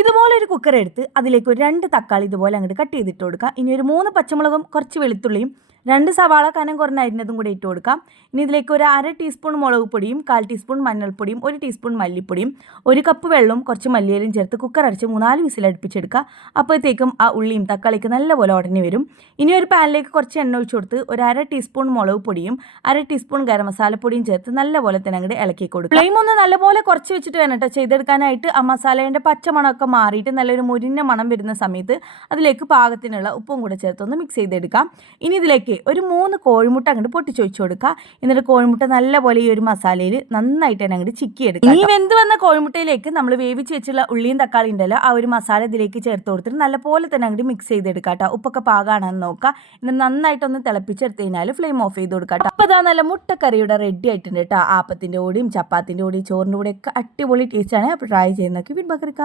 ഇതുപോലെ ഒരു കുക്കർ എടുത്ത് അതിലേക്ക് ഒരു 2 തക്കാളി ഇതുപോലെ അങ്ങോട്ട് കട്ട് ചെയ്തിട്ട് കൊടുക്കുക. ഇനി ഒരു 3 പച്ചമുളകും കുറച്ച് വെളുത്തുള്ളിയും 2 സവാള കനം കുറഞ്ഞ അരിഞ്ഞതും കൂടി ഇട്ട് കൊടുക്കാം. ഇനി ഇതിലേക്ക് ഒരു 1/2 ടീസ്പൂൺ മുളക് പൊടിയും 1/4 ടീസ്പൂൺ മഞ്ഞൾപ്പൊടിയും 1 ടീസ്പൂൺ മല്ലിപ്പൊടിയും 1 കപ്പ് വെള്ളവും കുറച്ച് മല്ലിയിലയും ചേർത്ത് കുക്കർ അടച്ച് 3-4 വിസിൽ അടുപ്പിച്ചെടുക്കുക. അപ്പോഴത്തേക്കും ആ ഉള്ളിയും തക്കാളിക്ക് നല്ലപോലെ ഉടഞ്ഞു വരും. ഇനി ഒരു പാനിലേക്ക് കുറച്ച് എണ്ണ ഒഴിച്ച് കൊടുത്ത് ഒരു 1/2 ടീസ്പൂൺ മുളക് പൊടിയും 1/2 ടീസ്പൂൺ ഗരം മസാലപ്പൊടിയും ചേർത്ത് നല്ലപോലെ തന്നെ അങ്ങോട്ട് ഇളക്കി കൊടുക്കുക. ഫ്ലെയിം ഒന്ന് നല്ലപോലെ കുറച്ച് വെച്ചിട്ട് വേണം കേട്ടോ ചെയ്തെടുക്കാനായിട്ട്. ആ മസാലേൻ്റെ പച്ചമണമൊക്കെ മാറിയിട്ട് നല്ലൊരു മുരിഞ്ഞ മണം വരുന്ന സമയത്ത് അതിലേക്ക് പാകത്തിനുള്ള ഉപ്പും കൂടെ ചേർത്തൊന്ന് മിക്സ് ചെയ്തെടുക്കാം. ഇനി ഇതിലേക്ക് ഒരു 3 കോഴിമുട്ട അങ്ങോട്ട് പൊട്ടിച്ചൊഴിച്ച് കൊടുക്കുക. എന്നിട്ട് കോഴിമുട്ട നല്ലപോലെ ഈ ഒരു മസാലയിൽ നന്നായിട്ട് തന്നെ അങ്ങോട്ട് ചിക്കിയെടുക്കുക. ഇനി വെന്ത് വന്ന കോഴിമുട്ടയിലേക്ക് നമ്മൾ വേവിച്ച് വെച്ചുള്ള ഉള്ളിയും തക്കാളി ഉണ്ടല്ലോ ആ ഒരു മസാല ഇതിലേക്ക് ചേർത്ത് കൊടുത്തിട്ട് നല്ലപോലെ തന്നെ അങ്ങോട്ട് മിക്സ് ചെയ്തെടുക്കുക കേട്ടോ. ഉപ്പൊക്കെ പാകമാണെന്ന് നോക്കുക. എന്നിട്ട് നന്നായിട്ടൊന്ന് തിളപ്പിച്ചെടുത്ത് കഴിഞ്ഞാൽ ഫ്ലെയിം ഓഫ് ചെയ്ത് കൊടുക്കുക കേട്ടോ. അപ്പോൾ അതാ നല്ല മുട്ടക്കറിയുടെ റെഡി ആയിട്ടുണ്ട് കേട്ടോ. ആപ്പത്തിൻ്റെ കൂടെയും ചപ്പാത്തിൻ്റെ കൂടെയും ചോറിൻ്റെ കൂടെയൊക്കെ അടിപൊളി ടേസ്റ്റാണ്. അപ്പോൾ ട്രൈ ചെയ്യുന്നൊക്കെ ഫീഡ്ബാക്ക് എടുക്കാം.